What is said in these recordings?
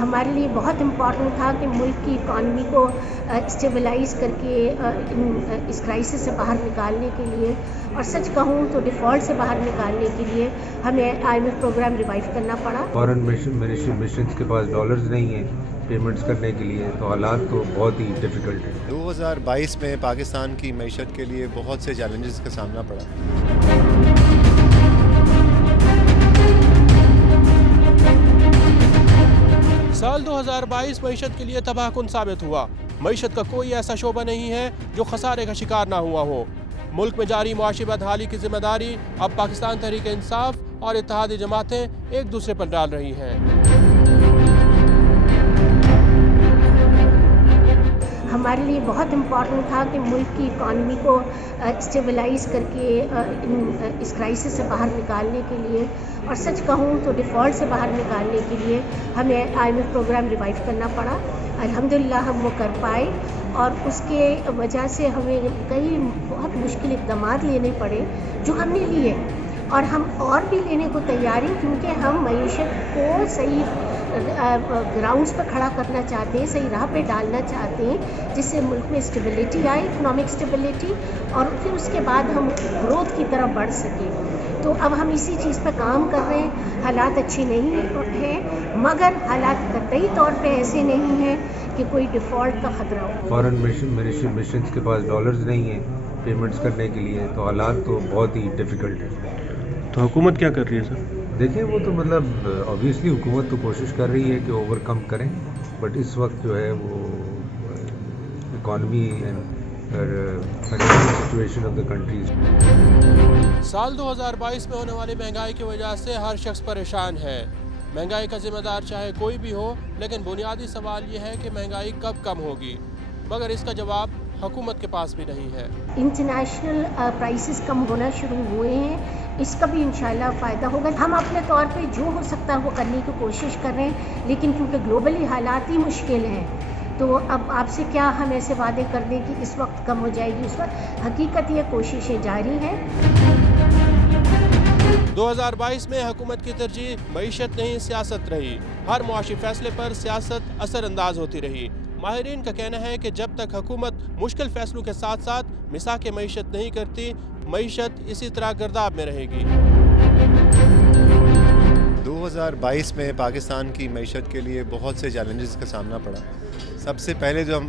ہمارے لیے بہت امپورٹنٹ تھا کہ ملک کی اکانومی کو اسٹیبلائز کر کے اس کرائسس سے باہر نکالنے کے لیے، اور سچ کہوں تو ڈیفالٹ سے باہر نکالنے کے لیے ہمیں IMF پروگرام ریوائیو کرنا پڑا۔ فارن مشنز کے پاس ڈالرز نہیں ہیں پیمنٹس کرنے کے لیے، تو حالات تو بہت ہی ڈیفیکلٹ ہیں۔ 2022 میں پاکستان کی معیشت کے لیے بہت سے چیلنجز کا سامنا پڑا۔ سال 2022 معیشت کے لیے تباہ کن ثابت ہوا۔ معیشت کا کوئی ایسا شعبہ نہیں ہے جو خسارے کا شکار نہ ہوا ہو۔ ملک میں جاری معاشی بدحالی کی ذمہ داری اب پاکستان تحریک انصاف اور اتحادی جماعتیں ایک دوسرے پر ڈال رہی ہیں۔ ہمارے لیے بہت امپورٹنٹ تھا کہ ملک کی اکانومی کو اسٹیبلائز کر کے اس کرائسس سے باہر نکالنے کے لیے، اور سچ کہوں تو ڈیفالٹ سے باہر نکالنے کے لیے ہمیں IMF پروگرام ریوائیو کرنا پڑا۔ الحمدللہ ہم وہ کر پائے، اور اس کے وجہ سے ہمیں کئی بہت مشکل اقدامات لینے پڑے جو ہم نے لیے، اور ہم اور بھی لینے کو تیار ہیں، کیونکہ ہم معیشت کو صحیح گراؤنڈز پر کھڑا کرنا چاہتے ہیں، صحیح راہ پہ ڈالنا چاہتے ہیں، جس سے ملک میں اسٹیبلٹی آئے، اکنامک اسٹیبلٹی، اور پھر اس کے بعد ہم گروتھ کی طرف بڑھ سکیں۔ تو اب ہم اسی چیز پہ کام کر رہے ہیں۔ حالات اچھے نہیں ہیں، مگر حالات قطعی طور پہ ایسے نہیں ہیں کہ کوئی ڈیفالٹ کا خطرہ ہو۔ فارن مشنز کے پاس ڈالرز نہیں ہیں پیمنٹس کرنے کے لیے، تو حالات تو بہت ہی ڈیفیکلٹ ہیں۔ تو حکومت کیا کر رہی ہے سر؟ دیکھیں وہ تو obviously حکومت تو کوشش کر رہی ہے کہ اوور کم کریں، بٹ اس وقت جو ہے وہ economy and financial situation of the country. سال 2022 میں ہونے والی مہنگائی کی وجہ سے ہر شخص پریشان ہے۔ مہنگائی کا ذمہ دار چاہے کوئی بھی ہو، لیکن بنیادی سوال یہ ہے کہ مہنگائی کب کم ہوگی، مگر اس کا جواب حکومت کے پاس بھی نہیں ہے۔ انٹرنیشنل پرائسز کم ہونا شروع ہوئے ہیں، اس کا بھی انشاءاللہ فائدہ ہوگا۔ ہم اپنے طور پہ جو ہو سکتا ہے وہ کرنے کی کوشش کر رہے ہیں، لیکن کیونکہ گلوبلی حالات ہی مشکل ہیں، تو اب آپ سے کیا ہم ایسے وعدے کر دیں کہ اس وقت کم ہو جائے گی، اس وقت حقیقت یہ کوششیں جاری ہیں۔ 2022 میں حکومت کی ترجیح معیشت نہیں سیاست رہی۔ ہر معاشی فیصلے پر سیاست اثر انداز ہوتی رہی۔ ماہرین کا کہنا ہے کہ جب تک حکومت مشکل فیصلوں کے ساتھ ساتھ مساق معیشت نہیں کرتی، معیشت اسی طرح گرداب میں رہے گی۔ 2022 میں پاکستان کی معیشت کے لیے بہت سے چیلنجز کا سامنا پڑا۔ سب سے پہلے جو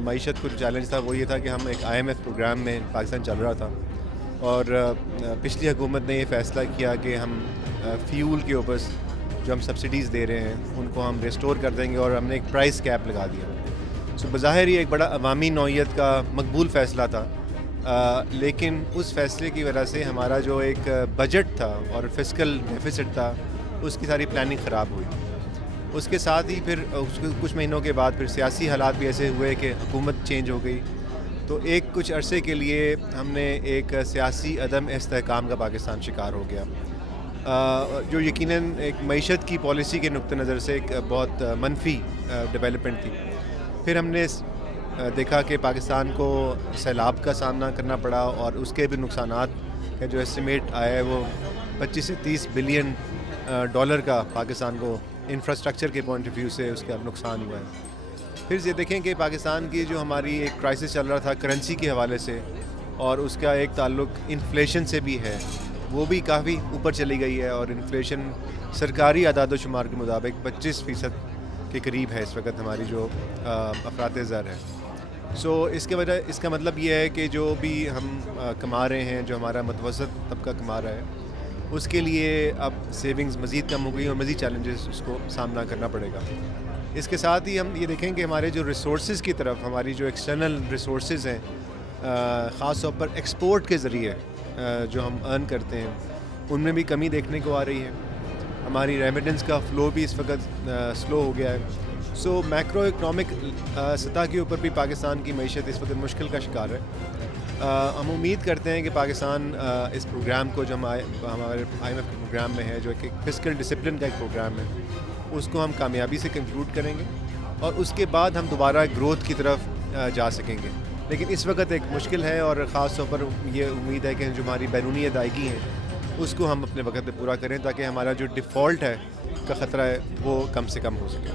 معیشت کو چیلنج تھا وہ یہ تھا کہ ہم ایک IMF پروگرام میں پاکستان چل رہا تھا، اور پچھلی حکومت نے یہ فیصلہ کیا کہ ہم فیول کے اوپر جو ہم سبسڈیز دے رہے ہیں ان کو ہم ریسٹور کر دیں گے، اور ہم نے ایک پرائس کیپ لگا دیا۔ سو بظاہر یہ ایک بڑا عوامی نوعیت کا مقبول فیصلہ تھا، لیکن اس فیصلے کی وجہ سے ہمارا جو ایک بجٹ تھا اور فسکل ڈیفیسٹ تھا، اس کی ساری پلاننگ خراب ہوئی۔ اس کے ساتھ ہی پھر کچھ مہینوں کے بعد پھر سیاسی حالات بھی ایسے ہوئے کہ حکومت چینج ہو گئی، تو کچھ عرصے کے لیے ہم نے ایک سیاسی عدم استحکام کا پاکستان شکار ہو گیا، جو یقیناً ایک معیشت کی پالیسی کے نقطہ نظر سے ایک بہت منفی ڈیولپمنٹ تھی۔ پھر ہم نے دیکھا کہ پاکستان کو سیلاب کا سامنا کرنا پڑا، اور اس کے بھی نقصانات کا جو ایسٹیمیٹ آیا ہے وہ 25 سے 30 بلین ڈالر کا پاکستان کو انفراسٹرکچر کے پوائنٹ آف ویو سے اس کا نقصان ہوا ہے۔ پھر یہ دیکھیں کہ پاکستان کی جو ہماری ایک کرائسس چل رہا تھا کرنسی کے حوالے سے، اور اس کا ایک تعلق انفلیشن سے بھی ہے، وہ بھی کافی اوپر چلی گئی ہے، اور انفلیشن سرکاری اعداد و شمار کے مطابق 25% کے قریب ہے اس وقت ہماری جو افراط زر ہے۔ سو اس کا مطلب یہ ہے کہ جو بھی ہم کما رہے ہیں، جو ہمارا متوسط طبقہ کما رہا ہے، اس کے لیے اب سیونگز مزید کم ہو گئی، اور مزید چیلنجز اس کو سامنا کرنا پڑے گا۔ اس کے ساتھ ہی ہم یہ دیکھیں کہ ہمارے جو ریسورسز کی طرف، ہماری جو ایکسٹرنل ریسورسز ہیں، خاص طور پر ایکسپورٹ کے ذریعے جو ہم ارن کرتے ہیں، ان میں بھی کمی دیکھنے کو آ رہی ہے۔ ہماری ریمیٹنس کا فلو بھی اس وقت سلو ہو گیا ہے۔ سو میکرو اکنامک سطح کے اوپر بھی پاکستان کی معیشت اس وقت مشکل کا شکار ہے۔ ہم امید کرتے ہیں کہ پاکستان اس پروگرام کو جو ہمارے IMF کے پروگرام میں ہے، جو ایک فسکل ڈسپلن کا ایک پروگرام ہے، اس کو ہم کامیابی سے کنکلوڈ کریں گے، اور اس کے بعد ہم دوبارہ گروتھ کی طرف جا سکیں گے۔ لیکن اس وقت ایک مشکل ہے، اور خاص طور پر یہ امید ہے کہ جو ہماری بیرونی ادائیگی ہیں اس کو ہم اپنے وقت پہ پورا کریں تاکہ ہمارا جو ڈیفالٹ ہے کا خطرہ ہے وہ کم سے کم ہو سکے.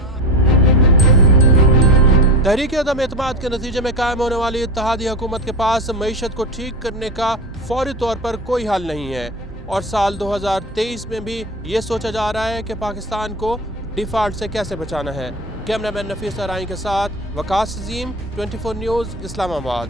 تحریک عدم اعتماد کے نتیجے میں قائم ہونے والی اتحادی حکومت کے پاس معیشت کو ٹھیک کرنے کا فوری طور پر کوئی حل نہیں ہے اور سال 2023 میں بھی یہ سوچا جا رہا ہے کہ پاکستان کو ڈیفالٹ سے کیسے بچانا ہے. کیمرہ مین نفیس ارائیں کے ساتھ وقاص عظیم، 24 نیوز، اسلام آباد.